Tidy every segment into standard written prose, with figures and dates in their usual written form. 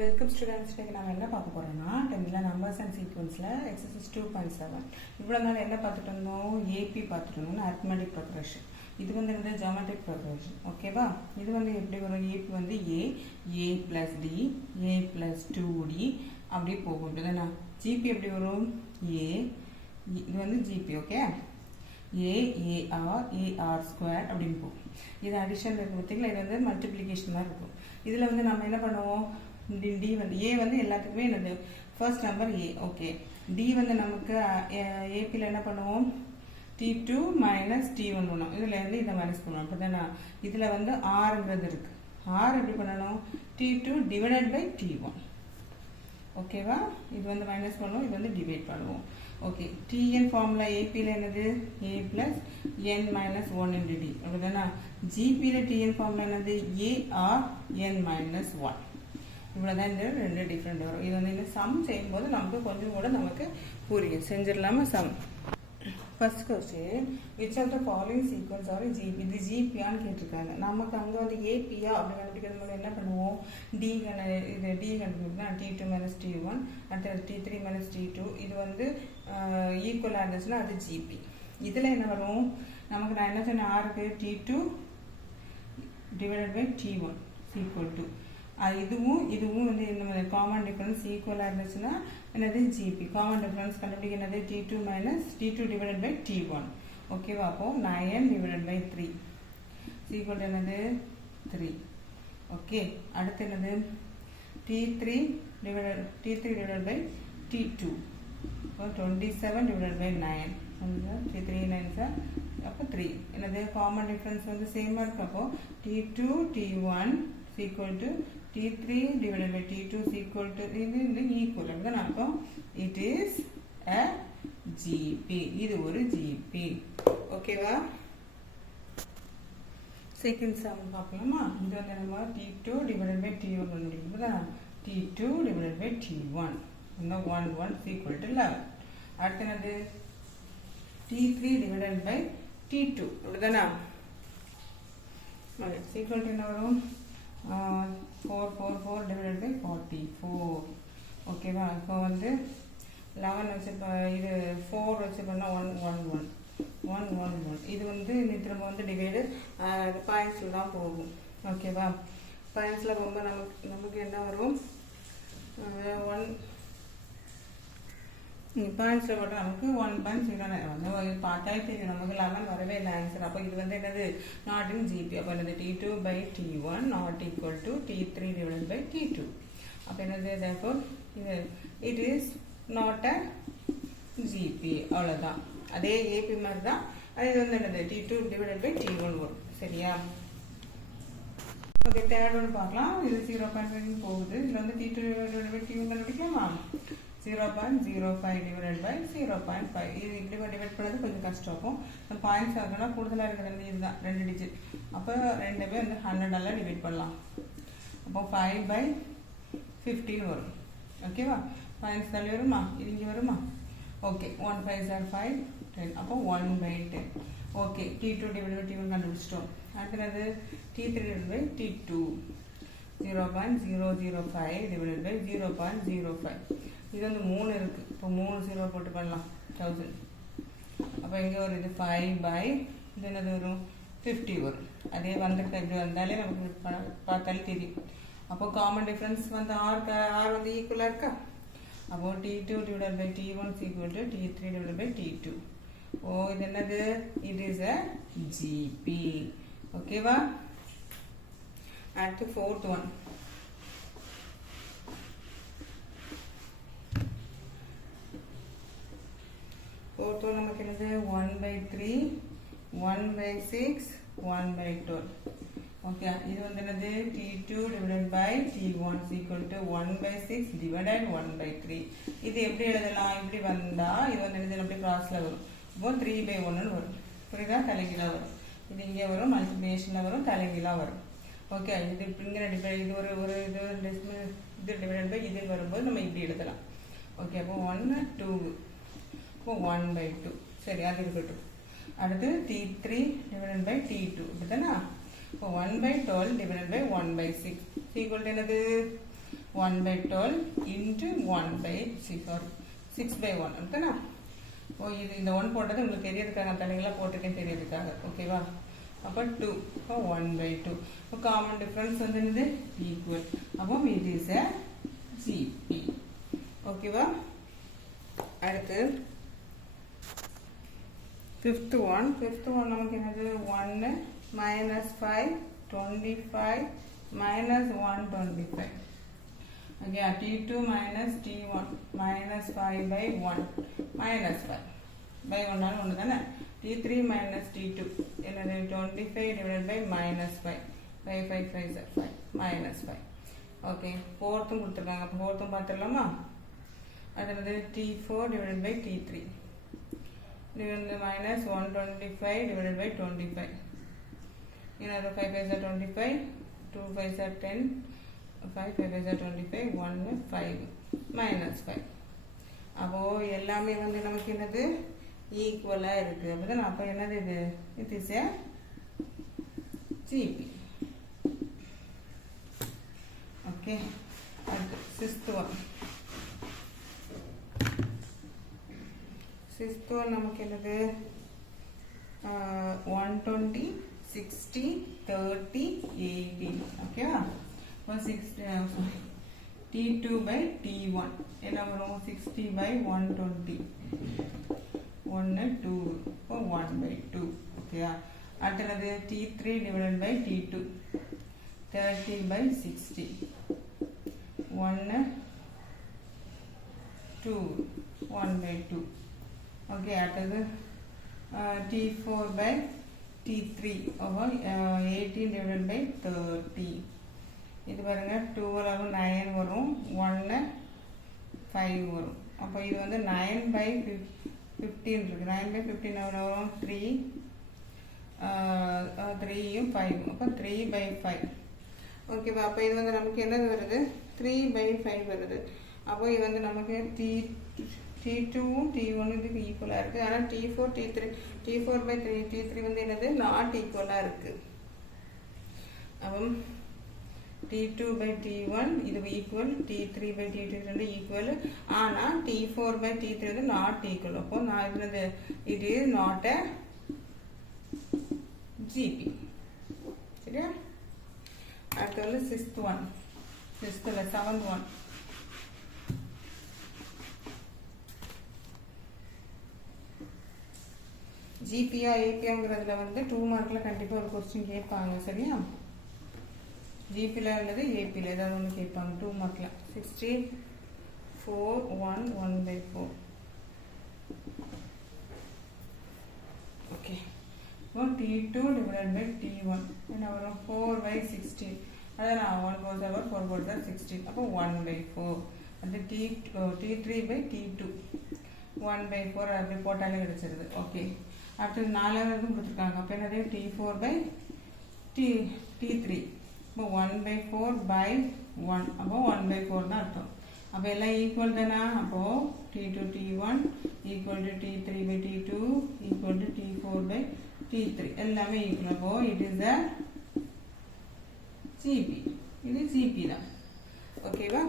Welcome students. நம்ம என்ன பார்க்க போறோம்னா 10th நம்பர்ஸ் அண்ட் சீக்வன்ஸ்ல எக்ஸசைஸ் 2.7 இவ்வளவு நாள் என்ன பார்த்துட்டு இருந்தோம்? ஏபி பார்த்துட்டு இருந்தோம், அரித்மெட்டிக் ப்ரோக்ரஷன். இது வந்து இந்த ஜியோமெட்ரிக் ப்ரோக்ரஷன். ஓகேவா? இது வந்து எப்படி வரும்? ஏபி வந்து ஏ பிளஸ் டி, ஏ பிளஸ் 2d அப்படியே போகும். அப்படிதானே? ஜிபி எப்படி வரும்? இது வந்து ஜிபி. ஓகே, ஏஆர் ஸ்கொயர் அப்படின்னு போகும். இது அடிஷன் இருக்கு பார்த்தீங்களா? இது வந்து மல்டிப்ளிகேஷன் தான் இருக்கும். இதில் வந்து நம்ம என்ன பண்ணுவோம்? டி வந்து ஏ வந்து எல்லாத்துக்குமே என்னது first number A. Okay, D வந்து நமக்கு ஏபியில் என்ன பண்ணுவோம்? T2 மைனஸ் T1 பண்ணுவோம். இதில் இருந்து இதை மைனஸ் பண்ணுவோம். அப்போ தானே இதில் வந்து ஆறுங்கிறது இருக்குது. ஆறு எப்படி பண்ணணும்? T2 divided by T1. ஓகேவா? இது வந்து மைனஸ் பண்ணுவோம், இது வந்து டிவைட் பண்ணுவோம். ஓகே, டிஎன் ஃபார்முலா ஏபியில் என்னது? ஏ plus N minus 1 into D. அப்படிதானே? ஜிபியில் டிஎன் ஃபார்முலா என்னது? ஏஆர் என் மைனஸ் 1. இவ்வளோதான். இந்த ரெண்டு டிஃப்ரெண்ட் வரும். இது வந்து இந்த சம் செய்யும்போது நமக்கு கொஞ்சம் கூட நமக்கு புரியும். செஞ்சிடலாமா some? First question, which of the following sequence are GP? இது ஜிபியான்னு கேட்டிருக்காங்க. நமக்கு அங்கே வந்து ஏபியா அப்படி கண்டுபிடிக்கிறது மூலம் என்ன பண்ணுவோம்? டி கண்டுபிடிக்கணும்னா T2 மைனஸ் T1, அடுத்தது T3 மைனஸ் T2. இது வந்து ஈக்குவலாக இருந்துச்சுன்னா அது ஜிபி. இதில் என்ன வரும் நமக்கு? நான் என்ன சொன்னேன்? ஆருக்கு T2 divided by T1 equal to இதுவும் வந்து என்ன காமன் டிஃபரன்ஸ் ஈக்குவலாக இருந்துச்சுன்னா என்னது? ஜிபி. காமன் டிஃபரன்ஸ் கண்டுபிடிக்க என்னது? T2 minus T2 divided by T1. ஓகேவா? அப்போ 9 டிவைடட் பை 3 ஈக்குவல் என்னது? 3. ஓகே, அடுத்து என்னது? T3 divided by T2. இப்போ 27 டிவைடட் பை 9. 3 9 அப்போ 3. என்னது? காமன் டிஃபரன்ஸ் வந்து சேமாக இருக்கு. அப்போ T2 T1 equal to T3 divided by T2 is equal to equal. அப்படிதான் அர்த்தம். It is a GP. இது ஒரு GP. ஓகேவா? செகண்ட் சம் பார்க்கலாமா? இது வந்து நம்ம T2 divided by T1 கண்டுபிடிக்கிறதா? T2 divided by T1 இன்னும் 1 is equal to 11. அடுத்து என்னது? T3 divided by T2. அப்படிதானா? is equal to என்ன வரும்? 4 divided by 44. ஓகேவா? இப்போ வந்து 11 வச்சு இது 4 வச்சு பண்ணால் 1 இது வந்து திரும்ப வந்து டிவைடு பாயிண்ட்ஸில் தான் போகும். ஓகேவா? பாயிண்ட்ஸில் போகும்போது நமக்கு என்ன வரும்? 1 பாயிண்ட்ஸில் போட்டால் நமக்கு 1.09 வந்து பார்த்தாலே தெரியும். நமக்கு 11 வரவே இல்லை ஆன்சர். அப்போ இது வந்து என்னது? Not in GP. அப்போ என்னது? T2 by T1 not equal to T3 divided by T2. அப்போ என்னது? therefore இது it is not a GP. அவ்வளோதான். அதே ஏபி மாதிரி தான். அது வந்து என்னது? T2 டிவைடட் பை T1 வரும். சரியா? ஓகே, தேர்ட் ஒன்று பார்க்கலாம். இது 0.5 போகுது. இதில் வந்து T2 டிவைடட் பை T1 கண்டுபிடிக்கலாமா? 0.05 divided by 0.5. இது இப்படி டிவைட் பண்ணது கொஞ்சம் கஷ்டம். இருக்கும் பாயிண்ட்ஸ் ஆகுனா கூடுதலாக இருக்கிறது இதுதான் 2 டிஜிட். அப்போ ரெண்டுமே வந்து 100 டிவைட் பண்ணலாம். அப்போ 5/15 வரும். ஓகேவா? பாயிண்ட்ஸ் தள்ளி வருமா? இது இங்கே வருமா? Okay, 1 5 are 5 10. அப்போ 1/10. Okay, T2 divide by T1 கண்டுபிடிச்சிட்டோம். அடுத்தது T3 divide by T2 0.005 divide by 0.05. இது வந்து 3 இருக்குது. இப்போ 3 0 போட்டு பண்ணலாம் 1000. அப்போ இங்கே ஒரு இது 5/, இது என்னது வரும்? 50 வரும். அதே வந்துட்டு இப்படி வந்தாலே நமக்கு பார்த்தாலே தெரியும். அப்போ காமன் டிஃப்ரென்ஸ் வந்து ஆர் வந்து ஈக்குவலாக இருக்கா? அப்போ T2 divide by T1 equal to T3 divide by T2. ஓ, இது என்னது? It is a GP. ஓகேவா? அடுத்து ஃபோர்த் ஒன். ஃபோர்த் ஒன் நமக்கு என்னது? 1/3 1/6 1/12. ஓகே, இது வந்து என்னது? T2 divided by T1 equal to 1/6 divided 1/3. இது எப்படி எழுதலாம்? இப்படி வந்தா இது வந்து என்னது? அப்படி கிராஸ்ல வரும். இப்போ 3/1 வரும். புரியுதா? தலைகீழாக வரும். இது இங்கே வரும், மல்டிப்ளிகேஷனில் வரும், தலைகீழாக வரும். ஓகே, இது இங்கே இது ஒரு இது டிவைடட் பை இது வரும்போது நம்ம இப்படி எழுதலாம். ஓகே, அப்போ 1 2 இப்போ 1/2. சரி, அது இருக்கட்டும். அடுத்து T3 டிவைடட் பை T2. இப்படிதானா? இப்போ 1/12 divided by 1/6 equal to என்னது? 1 by 12 into 1 by 6 by 1 இருக்குன்னா இது இந்த 1 போட்டது உங்களுக்கு தெரியறதுக்காக தனியாக போட்டுக்கேன் தெரியறதுக்காக ஓகேவா அப்போ 2 அப்போ 1 by 2 இப்போ காமன் டிஃபரன்ஸ் வந்து என்னது ஈக்குவல் அப்போ it is a GP ஓகேவா அடுத்து fifth one நமக்கு என்னது 1 minus 5 25 minus 125 okay t2 minus t1 minus 5 by 1 minus 5 by 1 நால ஒன்று தானே t3 minus t2 என்னது 25 divided by minus 5 5 5 5 5 minus 5 okay fourth கொடுத்துருக்காங்க அப்போ fourth பார்த்துடலாமா அடுத்தது t4 divided by t3 divided by minus 125 divided by 25 another 5 5 are 25 2 5 are 10 5 5 are 25 1 5 minus 5 அப்போ எல்லாமே வந்து நமக்கு என்னது ஈக்குவலா இருக்கு அப்படிதான் அப்ப என்னது இது it is a GP okay sixth one நமக்கு என்னது 120 60 30 80 ஓகேவா இப்போ 60 t2 by t1 என்ன வரும் 60 by 120 1 2 இப்போ 1 by 2 ஓகேவா அடுத்தது t3 divided by t2 30 by 60 1 2 1 by 2 okay அடுத்தது t4 by t3 over 18 divided by 30 இது பாருங்க 12 9 வரும் 1 5 வரும் அப்போ இது வந்து 9 by 15 இருக்கு 9 by 15 வரும் 3 3யும் 5 அப்போ 3 by 5 ஓகேவா அப்போ இது வந்து நமக்கு என்ன வருது 3 by 5 வருது அப்போ இது வந்து நமக்கு t2 t1 இதுக்கு ஈக்குவலா இருக்கு ஆனா t4 t3 t4 by 3 t3 வந்து என்னது நாட் ஈக்குவலா இருக்கு அப்போ t2 by t1 இது ஈக்குவல் t3 by t2 ரெண்டு ஈக்குவல் ஆனா t4 by t3 வந்து நாட் ஈக்குவல் அப்போ நான் இதுல it is not a GP சரியா அடுத்து வந்து sixth இல்ல seventh one ஜிபியா ஏபியாங்கிறதுல வந்து 2 மார்க்ல கண்டிப்பா ஒரு क्वेश्चन கேட்பாங்க சரியா ஜிபில அல்லது ஏபில ஏதாவது ஒன்று கேட்பாங்க 2 மார்க்ல 64 1 1 by 4 ஓகே இப்போ t2 divided by t1 என்ன வரும் 4 by 16 அதான் 1 goes over 4 goes over 16 அப்போ 1 by 4 அது t3 by t2 1 by 4 அப்படி போட்டாலே கிடைச்சிருது ஓகே அடுத்து நாலாவது கொடுத்துருக்காங்க அப்போ என்னது t4 by t3 இப்போ 1 by 4 by 1 அப்போ 1 by 4 தான் அர்த்தம் அப்போ எல்லாம் ஈக்குவல் தானா அப்போ t2 t1 equal to t3 by t2 equal to t4 by t3 எல்லாமே ஈக்குவல் அப்போ it is a GP இது GP தான் ஓகேவா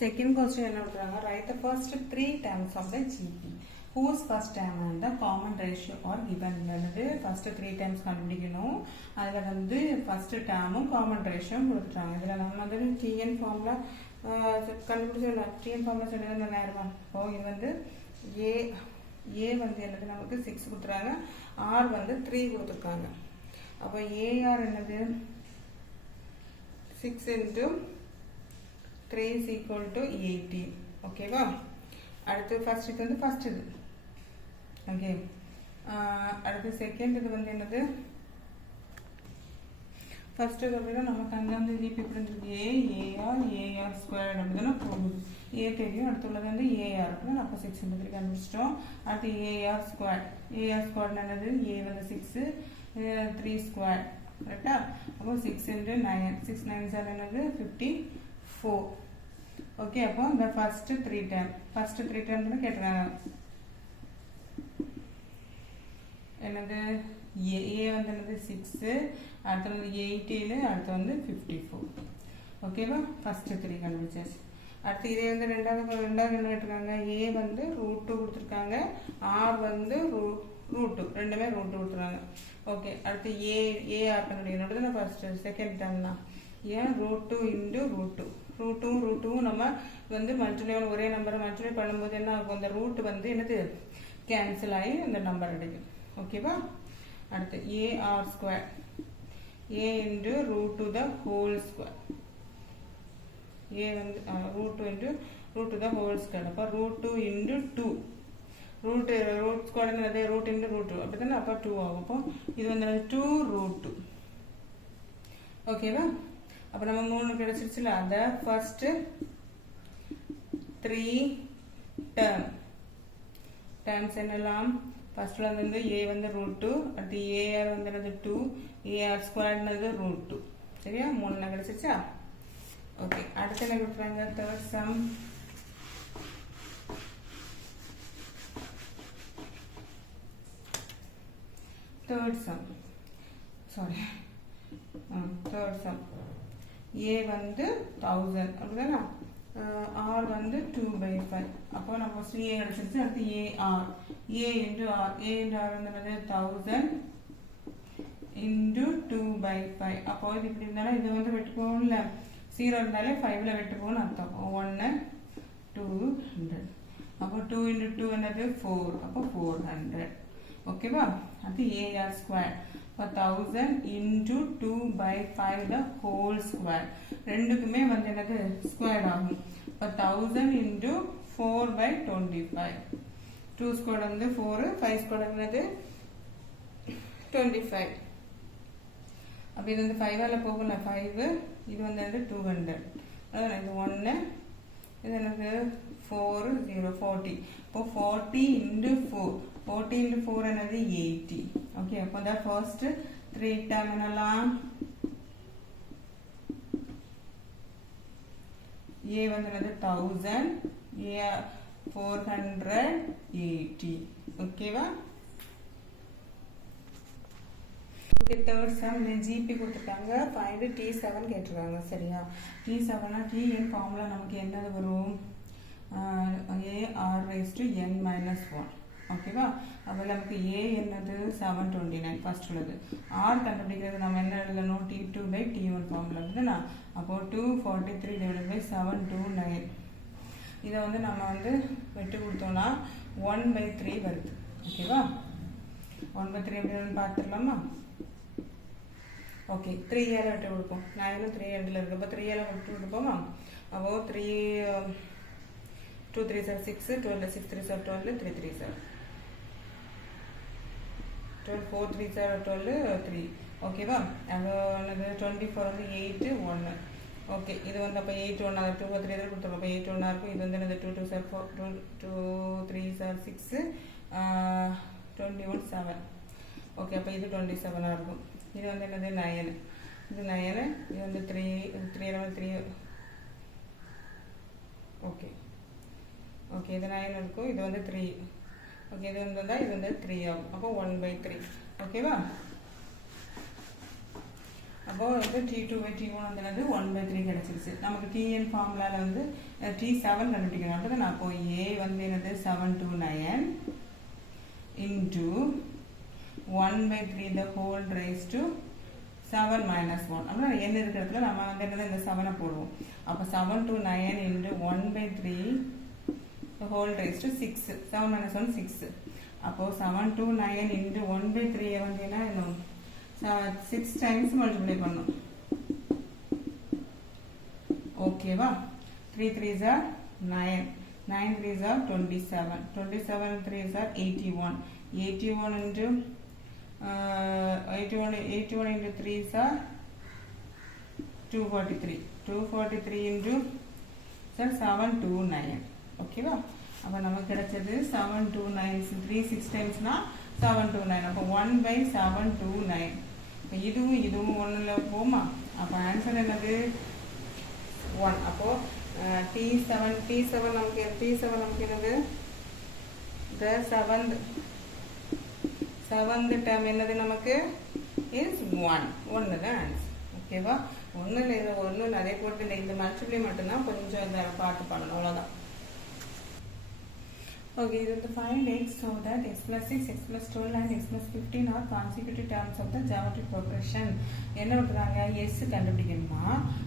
second question என்ன கொடுத்துருக்காங்க write the first 3 terms of the GP whose first term and the common ratio are given என்னது first 3 terms கண்டுபிடிக்கணும் அதுல வந்து first termம் common ratio கொடுத்துட்டாங்க இதுல நம்ம வந்து TN ஃபார்முலா கண்டுபிடிச்சோம்ல TN ஃபார்முலா சொன்னது நேரமா இப்போ இது வந்து A வந்து என்னது நமக்கு 6 கொடுத்துறாங்க R வந்து 3 கொடுத்துருக்காங்க அப்போ AR என்னது 6 into 3 is equal to 18 ஓகேவா அடுத்து first இது வந்து first இது ஓகே அடுத்து செகண்ட் இது வந்து என்னது ஃபர்ஸ்ட் அப்படின்னா நமக்கு அங்கே வந்து ஜிபி எப்படி இருந்துருக்கு ஏஆர் ஸ்கொயர்ட் அப்படிதானே போகுது ஏ தெரியும் அடுத்து உள்ளது வந்து ஏஆர் அப்படின்னா அப்போ 6 3 கண்டுபிடிச்சிட்டோம் அடுத்து ஏஆர் ஸ்கொயர்ட் என்னது ஏ வந்து 6 3 ஸ்கொயர் கரெக்டா அப்போ 6 into 9 6 9 சார் என்னது 54 ஓகே அப்போ இந்த ஃபர்ஸ்ட் 3 டேர்ம் தான் கேட்டுறாங்க என்னது ஏ வந்து என்னது 6 அடுத்து வந்து 18 அடுத்து வந்து 54 ஓகேவா ஃபர்ஸ்ட் 3 கண்டுபிடிச்சாச்சு. அடுத்து இதே வந்து ரெண்டாவது என்ன கேட்டிருக்காங்க, ஏ வந்து √2 கொடுத்துருக்காங்க, ஆர் வந்து √2 ரெண்டுமே √2 கொடுத்துருக்காங்க. ஓகே அடுத்து ஏஆர் கண்டுபிடிக்கணும். ஃபர்ஸ்ட் செகண்ட் டேர்ம்னா ஏன் √2 இன்டு √2 √2 நம்ம வந்து மல்டிப்ளை ஒரே நம்பரை மல்டிப்ளை பண்ணும்போது என்ன ஆகும், அந்த ரூட் வந்து என்னது கேன்சல் ஆகி அந்த நம்பர் கிடைக்கும். ஓகேவா. அடுத்து AR square A into √2 the whole square, A வந்து √2 இன்டு √2 த ஹோல் ஸ்கொயர். அப்போ √2 இன்டு 2 ரூட் ஸ்கொயர்ங்கிறது ரூட் இன்டு √2 அப்படி தானே, அப்போ 2 ஆகும். அப்போ இது வந்து 2√2. ஓகேவா. அப்போ நம்ம 3 கிடைச்சிருச்சுல, அந்த ஃபர்ஸ்ட் 3 டேர்ம்ஸ் என்னெல்லாம், ஃபர்ஸ்ட்ல வந்து ஏ வந்து √2, அடுத்து ஏஆர் வந்து 2, ஏஆர் ஸ்கொயர்னது √2. சரியா, 3 கிடைச்சிருச்சா. ஓகே அடுத்து என்ன கொடுக்குறாங்க, தேர்ட் சம். தேர்ட் சம் ஏ வந்து 1000 அப்படிதானா, ஆர் வந்து 2/5. அப்போ நம்ம ஃபர்ஸ்ட் ஏ கிடைச்சிருச்சு. அடுத்து ஏஆர், ஏ இன்டு ஆர் வந்து 1000 இன்டு 2/5. அப்போ இது இப்படி இருந்தாலும் இது வந்து வெட்டு போகல, 0 இருந்தாலே 5ல வெட்டு போகணும்னு அர்த்தம். 1 200. அப்போ 2 இன்டு 2 என்னது 4, அப்போ 400. ஓகேவா. அது AR square 1000 into 2/5 the whole square, ரெண்டுக்குமே வந்து என்னது ஸ்கொயர் ஆகும். 1000 இன்டு 4/25, 2 ஸ்கொயர் வந்து 4, 5 ஸ்கொயர் என்னது 25. அப்போ இது வந்து 5ஆல போகல, 5 இது வந்து 200. அதான் இது 1, இது என்னது 4 0 40. இப்போ 40 இன்டு 4, 40 இன்டு 4 என்னது 80. ஓகே. அப்போ the first 3 term என்னலாம், ஏ வந்து என்னது 1000, ஏ 480. ஓகேவா. தேர்ட் சம் ஜிபி கொடுத்துருக்காங்க, ஃபைண்ட் T7 கேட்டிருக்காங்க. சரியா, T7னா Tn ஃபார்முலா நமக்கு என்னது வரும், AR⁻n-1. ஓகேவா. அப்போ நமக்கு ஏ என்னது 729 ஃபர்ஸ்ட் உள்ளது. ஆர் கண்டுபிடிக்கிறது நம்ம என்ன எழுதணும், T2/T1 ஃபார்முலா இருக்குதுண்ணா. அப்போ 243/729. இதை வந்து நம்ம வந்து வெட்டு கொடுத்தோம்னா 1/3 வருது. ஓகேவா. 1/3 எப்படின்னு பார்த்துடலாமா. ஓகே 3 ஏழை வெட்டு கொடுப்போம், 9 3 எண்டில் இருக்குது. அப்போ 3 ஏழை வெட்டு கொடுப்போமா. அப்போ 3 2 3 6 12 6 3 12 3 3 12 4 3 12 3. ஓகேவா. அப்போ எனக்கு 24 வந்து 8 1. ஓகே இது வந்து அப்போ 8 1 2 3 எதில் கொடுத்துருவோம். அப்போ 8 1 இருக்கும். இது வந்து எனக்கு 2 2 4 2 3 6 21 7. ஓகே அப்போ இது 27 இருக்கும். இது வந்து என்னது 9, இது 9, இது வந்து 3 3 ஓகே ஓகே இது 9 இருக்கும். இது வந்து 3. ஓகே இது வந்து இது வந்து 3 ஆகும். அப்போ 1/3. ஓகேவா. அப்போ வந்து T2/T1 வந்து 1/3 கிடைச்சிருச்சு. நமக்கு Tn ஃபார்முலாவில் வந்து T7 கண்டுபிடிக்கணும். அப்போ நான் அப்போ ஏ வந்து என்னது 729 into 1/3 the whole raised to 7 minus 1. அப்படின்னா n இருக்கிற இடத்துல நம்ம வந்து என்னது இந்த 7 போடுவோம். அப்போ 729 into 1/3 the whole raised to 6. 7 minus 1 6. அப்போ 729 இன்டு 1/3 வந்து என்ன 6 times மல்டிப்ளை பண்ணும். ஓகேவா. 3 3s are 9, 9 3s are 27, 27 3s are 81, 81 into 81 into 3s are 243, 243 into 729. ஓகேவா. அப்போ நமக்கு கிடைச்சது 729 3 6 டைம்ஸ்னா 729. அப்போ 1/729. இப்போ இதுவும் 1ல் போமா. அப்போ ஆன்சர் என்னது 1. அப்போ T7 நமக்கு என்னது the seventh term என்னது நமக்கு is 1 தான் ஆன்சர். ஓகேவா. ஒன்றும் இல்லை, இது ஒன்றும் இல்லை, அதே போட்டு இந்த மல்டிப்ளை மட்டும்தான் கொஞ்சம் இதை பார்த்து பண்ணணும், அவ்வளோதான். ஓகே, இது வந்து find x so that x plus 6, x plus 12 and x plus 15 are consecutive terms of the geometric progression. என்ன விட்டுறாங்க, s கண்டுபிடிக்கணுமா,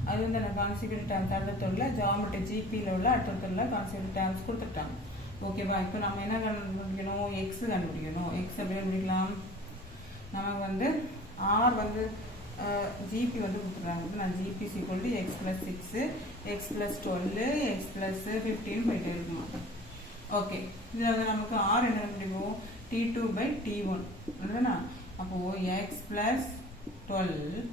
அது வந்து அந்த consecutive terms அடுத்துள்ள geometry GP-ல உள்ள அடுத்துள்ள consecutive terms கொடுத்துட்டாங்க. ஓகேவா, இப்போ நம்ம என்ன கண்டுபிடிக்கணும், x கண்டுபிடிக்கணும். x எப்படி கண்டுபிடிக்கலாம், நமக்கு வந்து r வந்து GP வந்து கொடுத்துறாங்க. நான் GP is equal to x plus 6, x plus 12, x plus 15 போயிட்டே இருக்குமா. ஓகே, இதில் வந்து நமக்கு r என்ன கண்டுபிடிப்போம், t2 by t1 அதுதானா. அப்போது x plus 12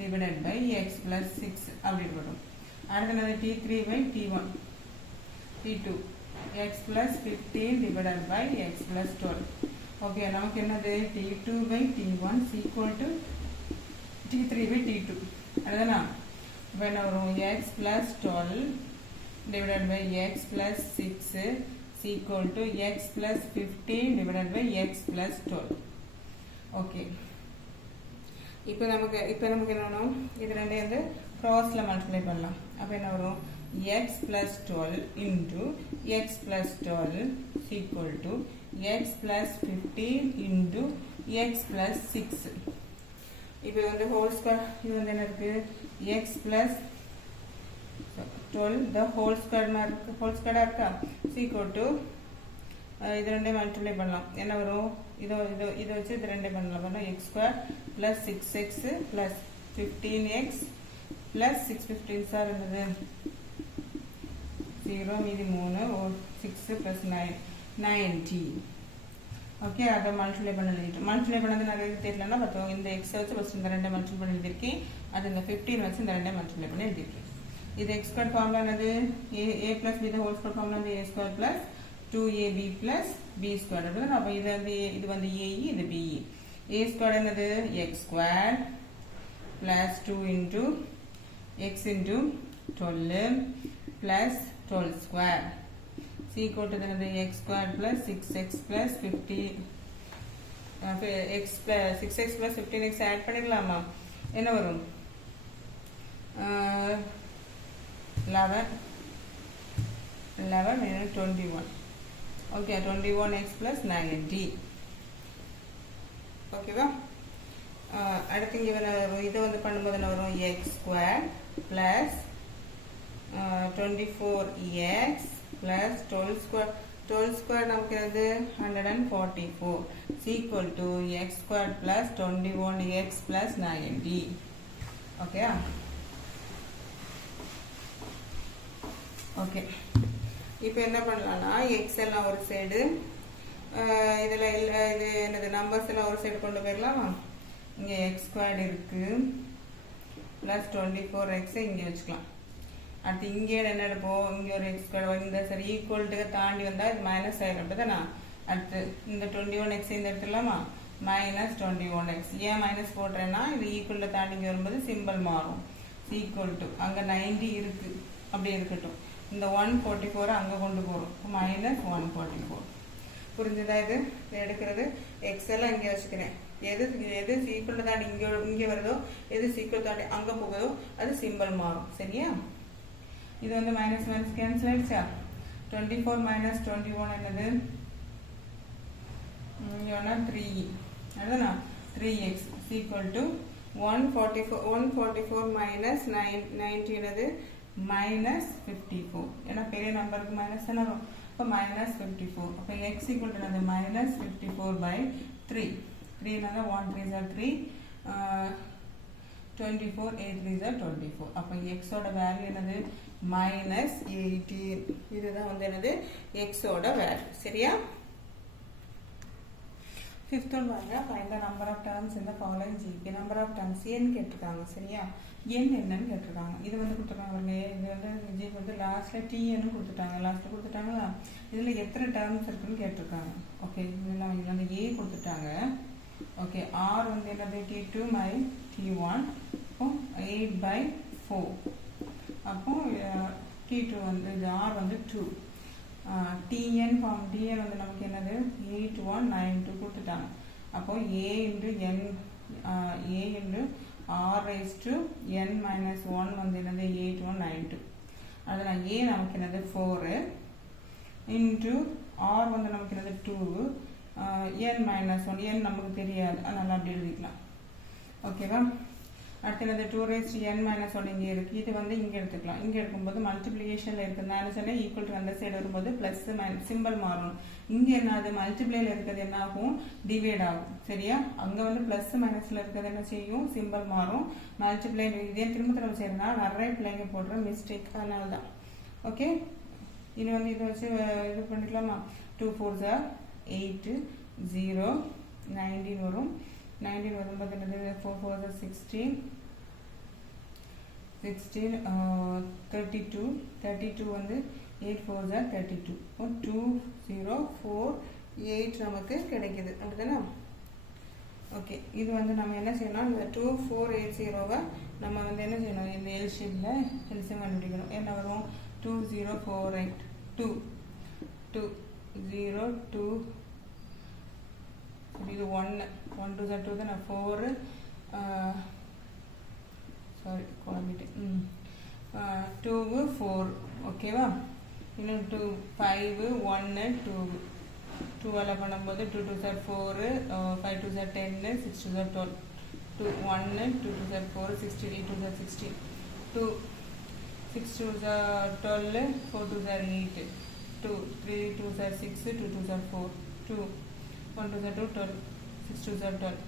divided by x plus 6 அப்படி இருக்கட்டும். அடுத்து என்னது t3 by t1 t2 x plus 15 divided by x plus 12. Okay, நமக்கு என்னது t2 by t1 is equal to t3 by t2 அதுதானா. இப்போ என்ன வரும், x plus 12 divided by x plus 6 is equal to x plus 15 divided by x plus 12. Okay, இப்போ நமக்கு என்ன வேணும், இது ரெண்டே வந்து crossல மல்டிப்ளை பண்ணலாம். அப்போ என்ன வரும், x plus 12 into x plus 12 is equal to x plus 15 into x plus 6. இப்போ வந்து ஹோல் ஸ்கொயர், இது வந்து என்ன இருக்கு, x plus 12 the whole square இருக்கா is equal to இது ரெண்டே மல்டிப்ளை பண்ணலாம். என்ன வரும், இதை வச்சு இது ரெண்டே பண்ணலாம். x square plus 6x plus 15x plus 6 15 sir என்னது 0 மீதி 3 6 plus 9 90. ஓகே, அதை மல்டிப்ளை பண்ண எழுதிட்டு, மல்டிப்ளை பண்ணது நிறைய தெரியலன்னா பார்த்தோம், இந்த எக்ஸை வச்சு ஃபஸ்ட் இந்த ரெண்டை மல்டிப்ளை பண்ணி எழுதிருக்கேன், அது இந்த 15 வச்சு இந்த ரெண்டை மல்டிப்ளை பண்ணி எழுதிருக்கேன். இது x ஸ்கொயர் ஃபார்முலா என்னது, a plus b the whole square formula வந்து a square plus 2ab plus b square அப்படிதான். அப்போ இது வந்து ae, இது be. a square என்னது x square plus 2 into x into 12 plus 12 square is equal to என்னது x square plus 6x plus 50 x plus 6x plus 15x add பண்ணிக்கலாமா, என்ன வரும் 11 minus 21. Okay, 21x plus 90. ஓகேவா, அடுத்து இங்கே வரும், இதை வந்து பண்ணும்போது என்ன வரும், x square plus 24x plus 12 square நமக்கு என்னது 144 is equal to x square plus 21x plus 90. Okay okay, இப்போ என்ன பண்ணலாம்னா x எல்லாம் ஒரு சைடு, இதில் இல்லை இது என்னது நம்பர்ஸ் எல்லாம் ஒரு சைடு கொண்டு போயிடலாமா. இங்கே எக்ஸ் ஸ்கொயர்டு இருக்குது ப்ளஸ் 24x இங்கே வச்சுக்கலாம். அடுத்து இங்கே என்ன எடுப்போம், இங்கே ஒரு எக்ஸ் ஸ்கொயர் இந்த சரி ஈக்குவல்ட்டுக்கு தாண்டி வந்தால் இது மைனஸ் ஆகிடும் அப்படிதானா. அடுத்து இந்த 21x இந்த எடுத்துடலாமா, மைனஸ் 21x. ஏன் மைனஸ் போடுறேன்னா இது ஈக்குவலில் தாண்டி இங்கே வரும்போது சிம்பிள் மாறும். ஈக்குவல் டு அங்கே 90 இருக்குது அப்படி இருக்கட்டும், இந்த 144 அங்கே கொண்டு போகிறோம், மைனஸ் 144. புரிஞ்சுதா, இது எடுக்கிறது எக்ஸ் எல்லாம் இங்கே வச்சுக்கிறேன். எது சீக்கிரம் தாண்டி இங்கே வருதோ, எது சீக்கிரம் தாண்டி அங்கே போகுதோ அது சிம்பிள் மாறும். சரியா, இது வந்து மைனஸ் மைனஸ் கேன்சல் ஆயிடுச்சா. 24 மைனஸ் 21 என்னது 3 அதுதானா 3x ஈக்குவல் டு 144 மைனஸ் 90 என்னது மைனஸ் 54. ஏன்னா பெரிய நம்பருக்கு மைனஸ் என்ன வரும், இப்போ மைனஸ் 54. அப்போ எக்ஸ் ஈக்குவல் டு என்னது மைனஸ் 54/3. 3 என்னது 1 3s are 3, 24 8 3s are 24. அப்போ எக்ஸோட வேல்யூ என்னது மைனஸ் 18. இதுதான் வந்து என்னது எக்ஸோட வேல்யூ. சரியா, ஃபிஃப்த் ஒன் பாருங்க, find the number of terms இந்த following GP. Number of terms ஏன்னு கேட்டிருக்காங்க. சரியா, என் என்னன்னு கேட்டிருக்காங்க. இது வந்து கொடுத்துருக்காங்க, இது வந்து ஜிபி வந்து லாஸ்ட்டில் டிஎன்னு கொடுத்துட்டாங்க. லாஸ்ட்டில் கொடுத்துட்டாங்களா, இதில் எத்தனை டேர்ம்ஸ் இருக்குன்னு கேட்டிருக்காங்க. ஓகே, இதெல்லாம் இதில் வந்து ஏ கொடுத்துட்டாங்க. ஓகே, ஆர் வந்து என்னது T2 by T1, அப்போ 8/4. அப்போ T2 வந்து இது ஆர் வந்து 2. TN ஃபார்ம் டிஎன் வந்து நமக்கு என்னது 8192 கொடுத்துட்டாங்க. அப்போ A into N A into r raised to n minus 1 வந்து என்னது 8192. அதனால் a நமக்கு என்னது 4 into r வந்து நமக்கு என்னது 2 n minus 1 n நமக்கு தெரியாது அதனால் அப்படி எழுதிக்கலாம். ஓகேவா? அடுத்து என்னது 2 raised to n minus 1 இங்கே இருக்குது. இது வந்து இங்கே எடுத்துக்கலாம். இங்கே எடுக்கும்போது மல்டிப்ளிகேஷனில் இருக்குது. நான் சொன்னேன் ஈக்குவல் டு அந்த சைடு வரும்போது ப்ளஸ் மைனஸ் சிம்பிள் மாறணும். இங்கே என்ன அது மல்டிப்ளைல இருக்கிறது என்ன ஆகும்? டிவைட் ஆகும். சரியா? அங்கே வந்து ப்ளஸ் மைனஸில் இருக்கிறது என்ன செய்யும்? சிம்பிள் மாறும். மல்டிப்ளை இதே திரும்ப செய்யறதுனா நிறைய பிள்ளைங்க போடுற மிஸ்டேக். அதனால தான். ஓகே, இது வந்து இதை வச்சு இது பண்ணிக்கலாமா? 2 4s are 8 0 19 வரும். 19 வரும்போது என்னது 4 4s are 16 32 32 வந்து 8 4s are 32. 2 0 4 8 நமக்கு கிடைக்குது. அப்படிதானே? ஓகே, இது வந்து நம்ம என்ன செய்யணும்? இந்த 2 4 8 0வை நம்ம வந்து என்ன செய்யணும்? இந்த எல்சிஎம்ல எல்சிஎம் கண்டுபிடிக்கணும். என்ன வரும்? 2 0 4 8 2 2 0 2 இது 1 1 2 2 தானே 4 சாரி குழம்பிட்டு 2 4 ஓகேவா? இன்னும் 2 5 1 2 2 பண்ணும்போது 2 2s are 4 5 2s are 10 6 2s are 12 2 1 2 2s are 4 16 8 2s are 16 2 6 2s are 12 4 2s are 8 2 3 2s are 6 2 2s are 4 2 1 2s are 2 12 6 2s are 12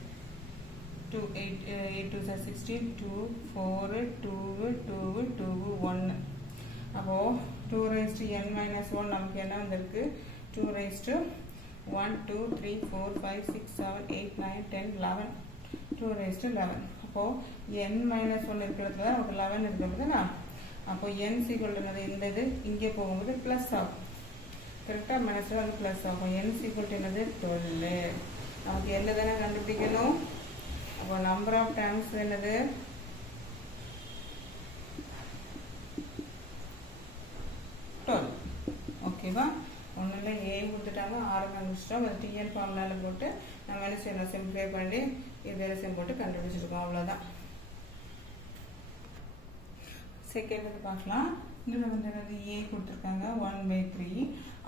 2 8 2s are 16 2 4 2 2 2 1. அப்போ 2 raised to n minus 1 நமக்கு என்ன வந்திருக்கு? 2 raised to 1 2 3 4 5 6 7 8 9 10 11 2 raised to 11. அப்போ n minus 1 இருக்கிறதுல நமக்கு 11 இருக்கிறதுனா அப்போ n equal to என்னது? இந்த இது இங்கே போகும்போது ப்ளஸ் ஆகும். கரெக்டாக மைனஸில் வந்து ப்ளஸ் ஆகும். n equal to என்னது? 12. நமக்கு என்ன தானே கண்டுபிடிக்கணும்? அப்போ நம்பர் ஆஃப் டைம்ஸ் என்னது? 12. ஓகேவா? ஒன்றும் இல்லை, ஏ கொடுத்துட்டாங்க, ஆறு கண்டுபிடிச்சிட்டோம். அது டிஎன் ஃபார்முலால போட்டு நம்ம என்ன செய்யணும்? சிம்பிளை பண்ணி இது எல்சிஎம் போட்டு கண்டுபிடிச்சிருக்கோம். அவ்வளோதான். செகண்ட் வந்து பார்க்கலாம். இதில் வந்து என்னது? ஏ கொடுத்துருக்காங்க 1/3.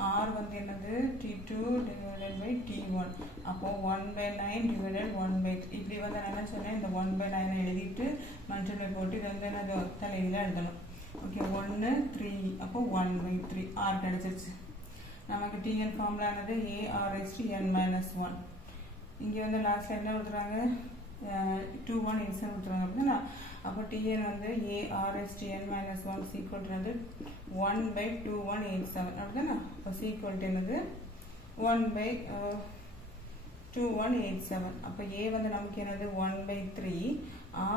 ஆர் வந்து என்னது? T2 divided by T1. அப்போ 1/9 divided 1/3. இப்படி வந்து நான் என்ன சொன்னேன்? இந்த 1/9 எழுதிட்டு மல்டிப்ளை போட்டு இது வந்து என்னது? தலையில் எழுதணும். ஓகே, 1 3 அப்போ 1/3 ஆர் கிடைச்சிருச்சு. நமக்கு TN ஃபார்முலானது AR raised to n minus 1. இங்கே வந்து லாஸ்ட்டில் என்ன கொடுத்துறாங்க? 2187 கொடுத்துறாங்க. அப்படின்னா அப்போ டிஎன் வந்து AR raised to n minus 1 equal to 1/2187. அப்படிதானே? அப்போ equal to என்னது? 1/2187. அப்போ A வந்து நமக்கு என்னது? 1/3.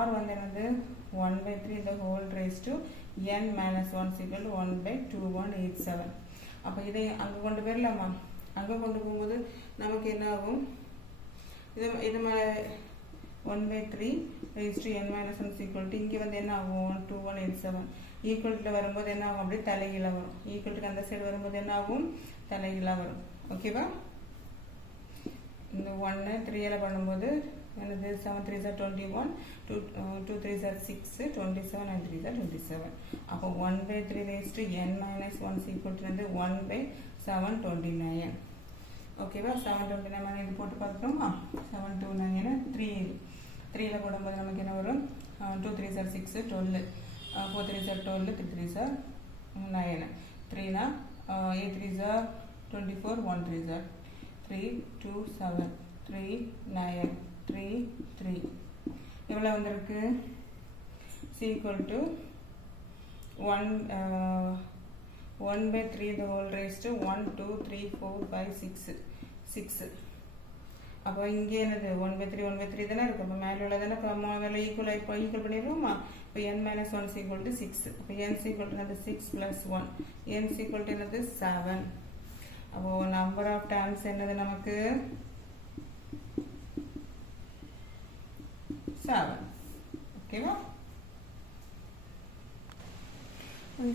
R வந்து என்னது? 1/3 the whole raised to n minus 1 equal to 1/2187. அப்போ இதை அங்கே கொண்டு போயிடலாமா? அங்கே கொண்டு போகும்போது நமக்கு என்ன ஆகும்? இது மேலே 1/3 raised to n minus 1 equal to இங்கே வந்து என்ன ஆகும்? 2187 ஈக்குவல் டு வரும்போது என்ன ஆகும்? அப்படியே தலைகீழாக வரும். ஈக்குவல் டுக்கு அந்த சைடு வரும்போது என்ன ஆகும்? தலைகீழாக வரும். ஓகேவா? இந்த 1 3 பண்ணும்போது என்னது? 7 3s are 21 2 3s are 6 27 and 3s are 27. அப்போ 1/3 raised to n minus 1 equal to 1/729. ஓகேவா? 729 இது போட்டு பார்த்துட்டோமா? 729 3 போடும்போது நமக்கு என்ன வரும்? 2 3s are 6 12 4 3s are 12 3 3s are 9 3 8 3s are 24 1 3s are 3 2 7 3 9 3 3 எவ்வளோ வந்திருக்கு? equal to 1/3 the whole raised to 1 2 3 4 5 6. அப்போ இங்கே என்னது? 1/3 தானே இருக்கு. அப்போ மேலே உள்ள தானே மேலே ஈக்குவல் பண்ணிடுவோமா? இப்போ n minus 1 equal to 6. அப்போ n equal to என்னது? 6 plus 1 n equal to என்னது? 7. அப்போ நம்பர் ஆஃப் டைம்ஸ் என்னது நமக்கு? 7. ஓகேவா?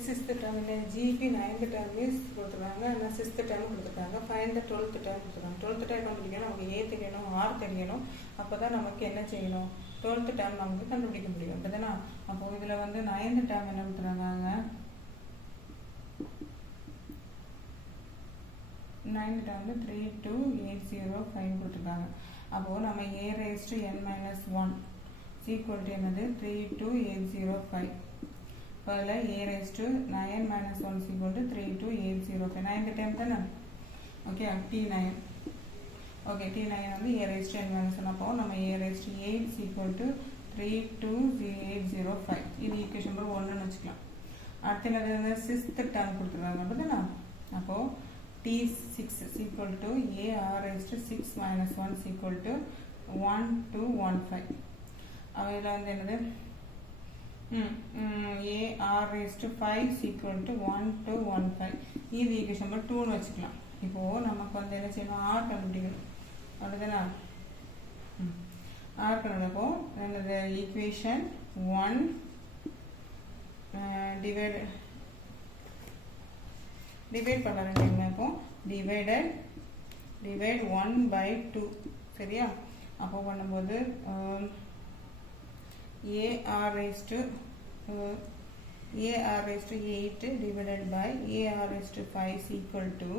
சிக்ஸ்த் டேர்ம் இல்லை, ஜிபி 9th டேர்ம் கொடுத்துருக்காங்க, ஆனால் 6th டேர்ம் கொடுத்துருக்காங்க. ஃபைண்ட் த 12th டேர்ம் கொடுத்துருக்காங்க. 12th டேர்ம் கண்டுபிடிக்கணும். நமக்கு ஏ தெரியணும், ஆர் தெரியணும். அப்போ தான் நமக்கு என்ன செய்யணும்? 12th டேர்ம் நமக்கு கண்டுபிடிக்க முடியும். அப்படிதானா? அப்போ இதுல வந்து 9th டேர்ம் என்ன கொடுத்துருக்காங்க? 9th டேர்ம் 32805 கொடுத்துருக்காங்க. அப்போ நம்ம a raised to n minus 1 equal to என்னது 32805. அதில் a raised to 9 minus 1 equal to 32805. 9th term தானே? Okay, T9. ஓகே, T9 வந்து a raised to n minus 1. அப்போ நம்ம a raised to 8 equal to 32805. இது ஈக்குவேஷன் நம்பர் 1ன்னு வச்சுக்கலாம். அடுத்து என்னது 6th டேர்ம் கொடுத்துருக்காங்க. அப்படிதானே? அப்போ T6 is equal to a r raised to 6 minus 1 is equal to 1215. அவையில் வந்து என்னது a r raised to 5 is equal to 1215. இது ஈக்குவேஷன் நம்பர் 2ன்னு வச்சுக்கலாம். இப்போது நமக்கு வந்து என்ன செய்யணும்? r கண்டுபிடிக்கணும். அப்படிதானே? r கண்டுபிடிப்போ என்னது ஈக்குவேஷன் 1 டிவைட் பண்ணலாம். இப்போ டிவைட் 1/2. சரியா? அப்போ பண்ணும்போது ar raised to 8 divided by ar raised to 5 is equal to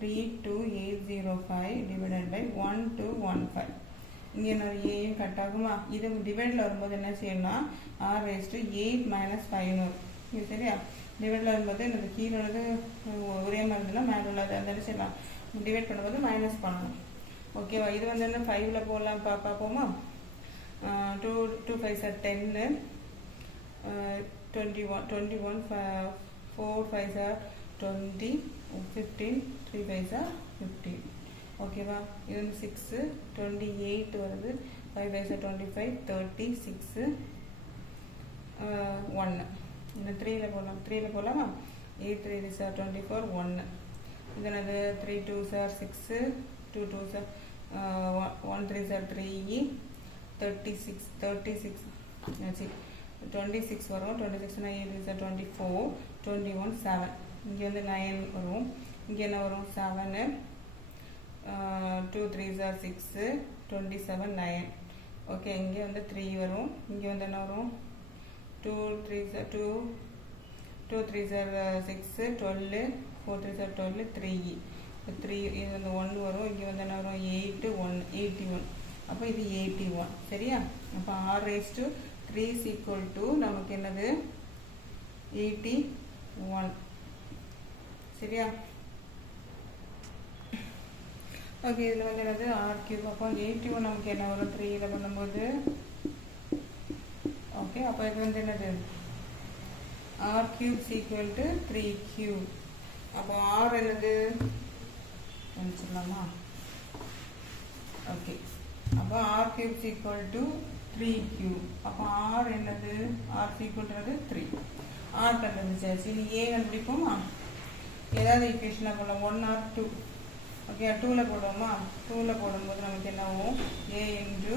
32805 divided by 1215. இங்கே நான் ஏயும் கட் ஆகுமா? இது டிவைடில் வரும்போது என்ன செய்யணும்னா r raised to 8 minus 5 இது சரியா? டிவைடில் வரும்போது எனக்கு கீழே உள்ளது ஒரே மாதிரி இருந்தால் மேலே உள்ளது அந்த செய்யலாம். டிவைட் பண்ணும்போது மைனஸ் பண்ணணும். ஓகேவா? இது வந்து என்ன 5ல் போடலாம் பார்ப்போமா? 2 5s are 10, 21 4 5s are 20, 15 3 5s are 15. ஓகேவா? இது வந்து 6 28 வருது. 5 5s are 25 30 6 1. இந்த 3ல் போடலாமா? 8 3s are 24 1. இது என்னது 3 2s are 6 2 2s are 1 3s are 3 36 26 வரும். 26 8 is 24 21 7. இங்கே வந்து 9 வரும். இங்கே என்ன வரும்? 7 2 3s are 6 27 9. ஓகே, இங்கே வந்து 3 வரும். இங்கே வந்து என்ன வரும்? 2 3s are 6 12 4 3s are 12 3 3. இது வந்து 1 வரும். இங்கே வந்து என்ன வரும்? 8 1 81. அப்போ இது 81. சரியா? அப்போ r raised to 3 is equal to நமக்கு என்னது 81. சரியா? ஓகே, இதில் வந்து என்னது r cube. அப்போ 81 நமக்கு என்ன வரும்? 3ல் பண்ணும்போது ஓகே. அப்போ இது வந்து என்னது r cube is equal to 3 cube. அப்போ r என்னது சொல்லலாமா? ஓகே, அப்போ r cube is equal to 3 cube. அப்போ r என்னது? r is equal to 3. r கண்டுபிடிச்சாச்சு. இனி a கண்டுபிடிப்போமா? ஏதாவது ஈக்குவேஷனில் போடலாம். 1 or 2. ஓகே, 2ல் போடுவோமா? 2ல் போடும்போது நமக்கு என்ன ஆகும்? a into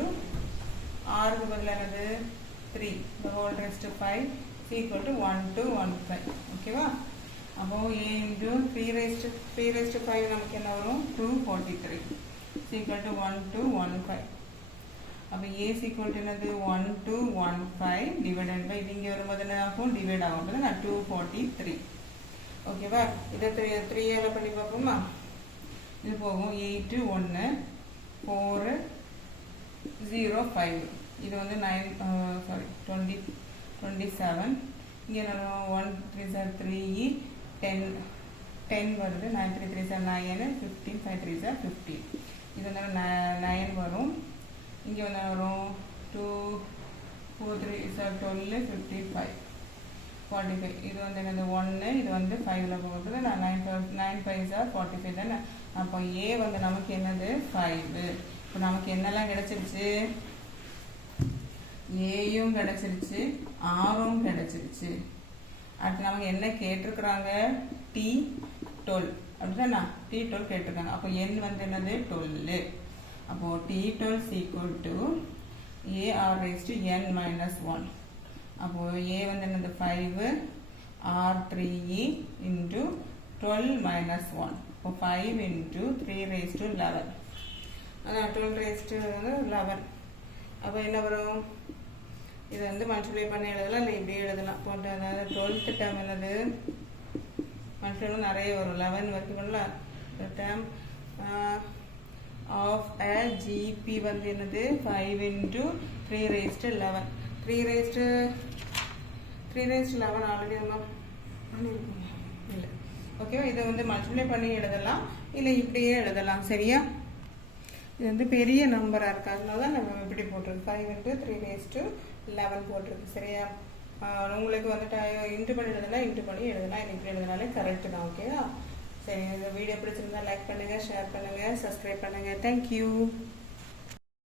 rக்கு பதில் என்னது 3 the whole raised to 5 is equal to 1215. ஓகேவா? அப்போ a into 3 raised to 5 நமக்கு என்ன வரும்? 243 is equal to 1215. அப்போ a is equal to என்னது 1215 divided by இது இங்கே வரும்போது என்ன ஆகும்? டிவைட் ஆகும். அப்போ தான் 243. ஓகேவா? இதை 3ஆல் பண்ணி பார்ப்போமா? இது போகும் 8 1 4 0 5. இது வந்து 27. இங்கே 1 3s are 3 10 வருது. 9 3 3s are 9 15 5 3s are 15. இது வந்து 9 வரும். இங்கே வந்து வரும் 2 4 3s are 12 55 45. இது வந்து என்னது 1. இது வந்து 5ல் போகுது. 9 5s are 45 தானே? அப்போ a வந்து நமக்கு என்னது 5. இப்போ நமக்கு என்னெல்லாம் கிடைச்சிருச்சு? ஏயும் கிடைச்சிருச்சு, ஆரும் கிடைச்சிருச்சு. அடுத்து நமக்கு என்ன கேட்டிருக்கிறாங்க? T12 அப்படிதானா? T12 கேட்டிருக்காங்க. அப்போ n வந்து என்னது 12. அப்போ T12 is equal to a r raised to n minus 1. அப்போ a வந்து என்னது 5 r 3 into 12 minus 1. அப்போ 5 into 3 raised to 11. அதான் 12 raised to 11. அப்போ என்ன வரும்? இதை வந்து மல்டிப்ளை பண்ணி எழுதலாம், இல்லை இப்படியே எழுதலாம் போட்டு. அதாவது 12th டேர்ம் என்னது? மல்டிப்ளை நிறைய வரும், 11 வரைக்கும் பண்ணலாம். டேர்ம் ஆஃப் a GP வந்து என்னது? 5 into 3 raised to 11. 3 raised to 11 already நம்ம பண்ணியிருக்கோம் இல்லை? ஓகேவா? இதை வந்து மல்டிப்ளை பண்ணி எழுதலாம், இல்லை இப்படியே எழுதலாம். சரியா? இது வந்து பெரிய நம்பராக இருக்கு, அதனால தான் நம்ம இப்படி போட்டிருக்கு. 5 into 3 raised to 11 போட்டிருக்கு. சரியா? உங்களுக்கு வந்துட்டு இன்ட்டு பண்ணி எழுதலாம், இன்ட்டு பண்ணி எழுதலாம், இல்லை இப்படி எழுதினாலே கரெக்டு தான். ஓகேவா? சரி, இந்த வீடியோ பிடிச்சிருந்தா லைக் பண்ணுங்கள், ஷேர் பண்ணுங்கள், சப்ஸ்கிரைப் பண்ணுங்கள். தேங்க்யூ.